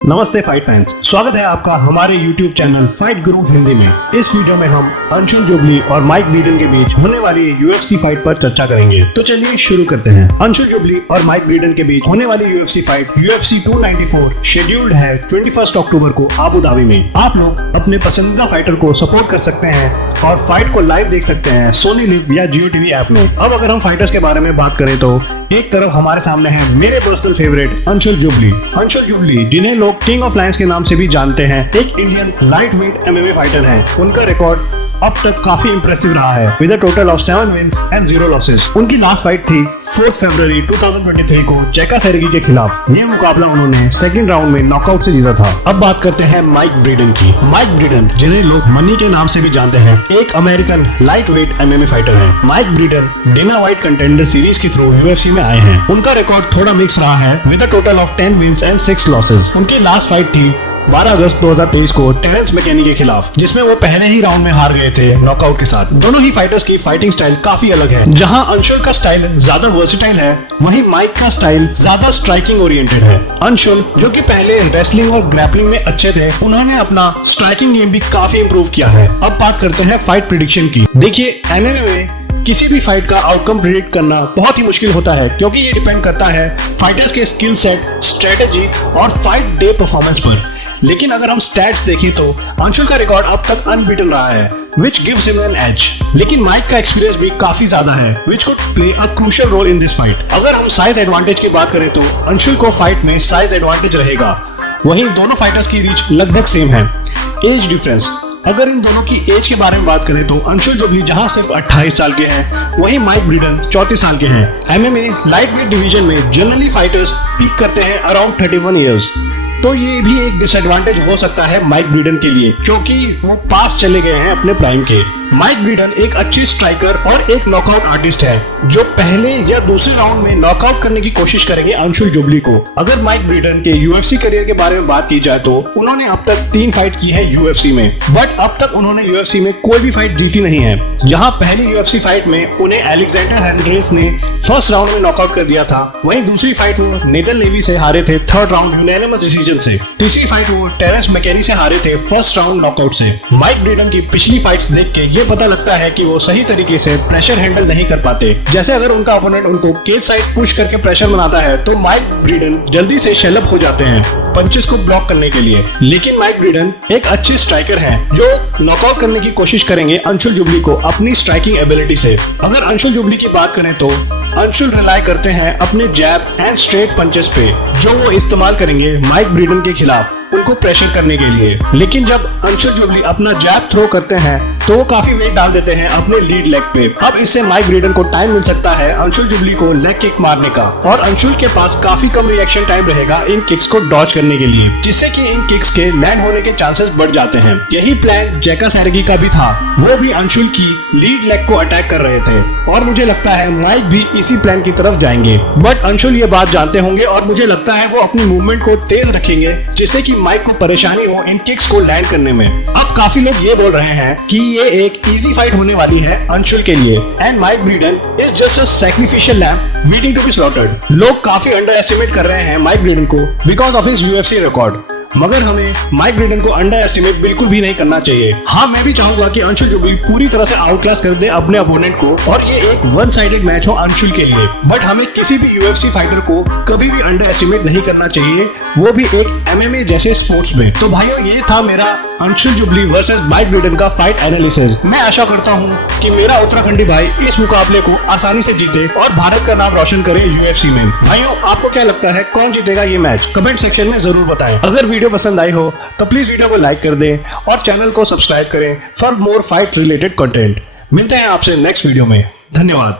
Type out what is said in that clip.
नमस्ते fight fans, स्वागत है आपका हमारे YouTube चैनल फाइट गुरु हिंदी में। इस वीडियो में हम अंशुल जुबली और माइक ब्रीडन के बीच होने वाली UFC फाइट पर चर्चा करेंगे। तो चलिए शुरू करते हैं। अंशुल जुबली और माइक ब्रीडन के बीच होने वाली UFC फाइट UFC 294 शेड्यूल्ड है 21 अक्टूबर को आबू धाबी में। आप लोग अपने पसंदीदा फाइटर को सपोर्ट कर सकते हैं और फाइट को लाइव देख सकते हैं सोनी लिव या जियो टीवी ऐप में। अब अगर हम फाइटर्स के बारे में बात करें तो एक तरफ हमारे सामने है मेरे पर्सनल फेवरेट अंशुल जुबली जिन्हें लोग किंग ऑफ लायंस के नाम से भी जानते हैं, एक Indian lightweight MMA fighter हैं। उनका रिकॉर्ड अब तक काफी इंप्रेसिव रहा है with a total of 7 wins and 0 losses. उनकी लास्ट फाइट थी 4 फरवरी 2023 को जैका सेरेगी के खिलाफ। ये मुकाबला उन्होंने सेकंड राउंड में नॉकआउट से जीता था। अब बात करते हैं माइक ब्रीडन की। माइक ब्रीडन, जिन्हें लोग मनी के नाम से भी जानते हैं, एक American lightweight MMA fighter है। Mike Breeden Dana White contender series के थ्रू UFC में आए हैं। उनका रिकॉर्ड थोड़ा मिक्स रहा है with a total of 10 wins and 6 losses. उनकी लास्ट फाइट थी 12 अगस्त 2023 को टेरेंस मैकेनी के खिलाफ, जिसमें वो पहले ही राउंड में हार गए थे नॉकआउट के साथ। दोनों ही फाइटर्स की फाइटिंग स्टाइल काफी अलग है। जहां अंशुल का स्टाइल ज्यादा वर्सेटाइल है, वहीं माइक का स्टाइल ज्यादा स्ट्राइकिंग ओरिएंटेड है। अंशुल, जो कि पहले रेसलिंग और ग्रैपलिंग में अच्छे थे, उन्होंने अपना स्ट्राइकिंग गेम भी काफी इंप्रूव किया है। अब बात करते हैं फाइट प्रेडिक्शन की। देखिए, MMA में किसी भी फाइट का आउटकम प्रेडिक्ट करना बहुत ही मुश्किल होता है, क्योंकि ये डिपेंड करता है फाइटर्स के स्किल सेट, स्ट्रेटेजी और फाइट डे परफॉर्मेंस पर। लेकिन अगर हम स्टैट्स देखें तो अंशुल का रिकॉर्ड अब तक अनबीटन रहा है, which gives him an edge। लेकिन माइक का एक्सपीरियंस भी काफी ज्यादा है, which could play a crucial role in this fight। अगर हम साइज एडवांटेज की बात करें तो अंशुल को फाइट में साइज एडवांटेज रहेगा। वहीं दोनों फाइटर्स की रीच लगभग सेम है। एज डिफरेंस, अगर इन दोनों की एज के बारे में बात करें तो अंशुल जुबली जहां सिर्फ 28 साल के हैं, वहीं माइक ब्रीडन 34 साल के हैं। MMA लाइट वेट डिवीजन में जनरली फाइटर्स पीक करते हैं अराउंड 31 ईयर्स। तो ये भी एक डिसएडवांटेज हो सकता है माइक ब्रीडन के लिए, क्योंकि वो पास चले गए हैं अपने प्राइम के। माइक ब्रीडन एक अच्छी स्ट्राइकर और एक नॉकआउट आर्टिस्ट है, जो पहले या दूसरे राउंड में नॉकआउट करने की कोशिश करेंगे अंशुल जुबली को। अगर माइक ब्रीडन के UFC करियर के बारे में बात की जाए तो उन्होंने अब तक 3 फाइट की है UFC में, बट अब तक उन्होंने UFC में कोई भी फाइट जीती नहीं है। जहां पहली UFC फाइट में उन्हें अलेक्जेंडर हेरनग्रेव्स ने फर्स्ट राउंड में नॉकआउट कर दिया था, वहीं दूसरी फाइट वो नेथन लेवी से हारे थे थर्ड राउंड यूनानिमस डिसीजन से। तीसरी फाइट वो टेरेंस मैकेनी से हारे थे फर्स्ट राउंड नॉकआउट से। माइक ब्रीडन की पिछली फाइट्स देख के ये पता लगता है कि वो सही तरीके से प्रेशर हैंडल नहीं कर पाते। जैसे अगर उनका ओपोनेंट उनको केज साइड पुश करके प्रेशर बनाता है तो माइक ब्रीडन जल्दी से शेलअप हो जाते हैं पंचेस को ब्लॉक करने के लिए। लेकिन माइक ब्रीडन एक अच्छे स्ट्राइकर हैं, जो नॉकआउट करने की कोशिश करेंगे अंशुल जुबली को अपनी स्ट्राइकिंग एबिलिटी से। अगर अंशुल जुबली की बात करें तो अंशुल रिलाई करते हैं अपने जैब एंड स्ट्रेट पंचेस पे, जो वो इस्तेमाल करेंगे माइक ब्रीडन के खिलाफ उनको प्रेशर करने के लिए। लेकिन जब अंशुल जुबली अपना जैब थ्रो करते हैं तो वो काफी वेट डाल देते हैं अपने लीड लेग पे। अब इससे माइक ब्रीडन को टाइम मिल सकता है अंशुल जुबली को लेग किक मारने का, और अंशुल के पास काफी कम रिएक्शन टाइम रहेगा इन किक्स को डॉज करने के लिए, जिससे कि इन किक्स के लैंड होने के चांसेस बढ़ जाते हैं। यही प्लान जैका सेरेगी का भी था, वो भी अंशुल की लीड लेग को अटैक कर रहे थे, और मुझे लगता है माइक भी इसी प्लान की तरफ जाएंगे। बट अंशुल ये बात जानते होंगे और मुझे लगता है वो अपनी मूवमेंट को तेज रखेंगे, जिससे कि माइक को परेशानी हो इन किक्स को लैंड करने में। अब काफी लोग ये बोल रहे हैं कि ये एक इजी फाइट होने वाली है अंशुल के लिए, and Mike Breeden is just a sacrificial lamb waiting to be slaughtered. लोग काफी अंडर एस्टिमेट कर रहे हैं माइक ब्रीडन को because of his UFC record, मगर हमें माइक ब्रीडन को अंडर एस्टिमेट बिल्कुल भी नहीं करना चाहिए। हाँ, मैं भी चाहूंगा कि अंशुल जुबली पूरी तरह से आउट क्लास कर दे अपने अपोनेंट को और ये एक वन साइडेड मैच हो अंशुल के लिए। बट हमें किसी भी UFC फाइटर को कभी भी अंडर एस्टिमेट नहीं करना चाहिए, वो भी एक MMA जैसे स्पोर्ट्स में। तो भाइयों, ये था मेरा Anshul jubilee versus mic Breeden का फाइट एनालिसिस। मैं आशा करता हूँ कि मेरा उत्तराखंडी भाई इस मुकाबले को आसानी से जीते और भारत का नाम रोशन करे UFC में। भाइयों, आपको क्या लगता है कौन जीतेगा ये मैच? कमेंट सेक्शन में जरूर बताएं। अगर वीडियो पसंद आई हो तो प्लीज वीडियो को लाइक कर दें और चैनल को सब्सक्राइब करें for more fight related content. मिलते हैं आपसे नेक्स्ट वीडियो में। धन्यवाद।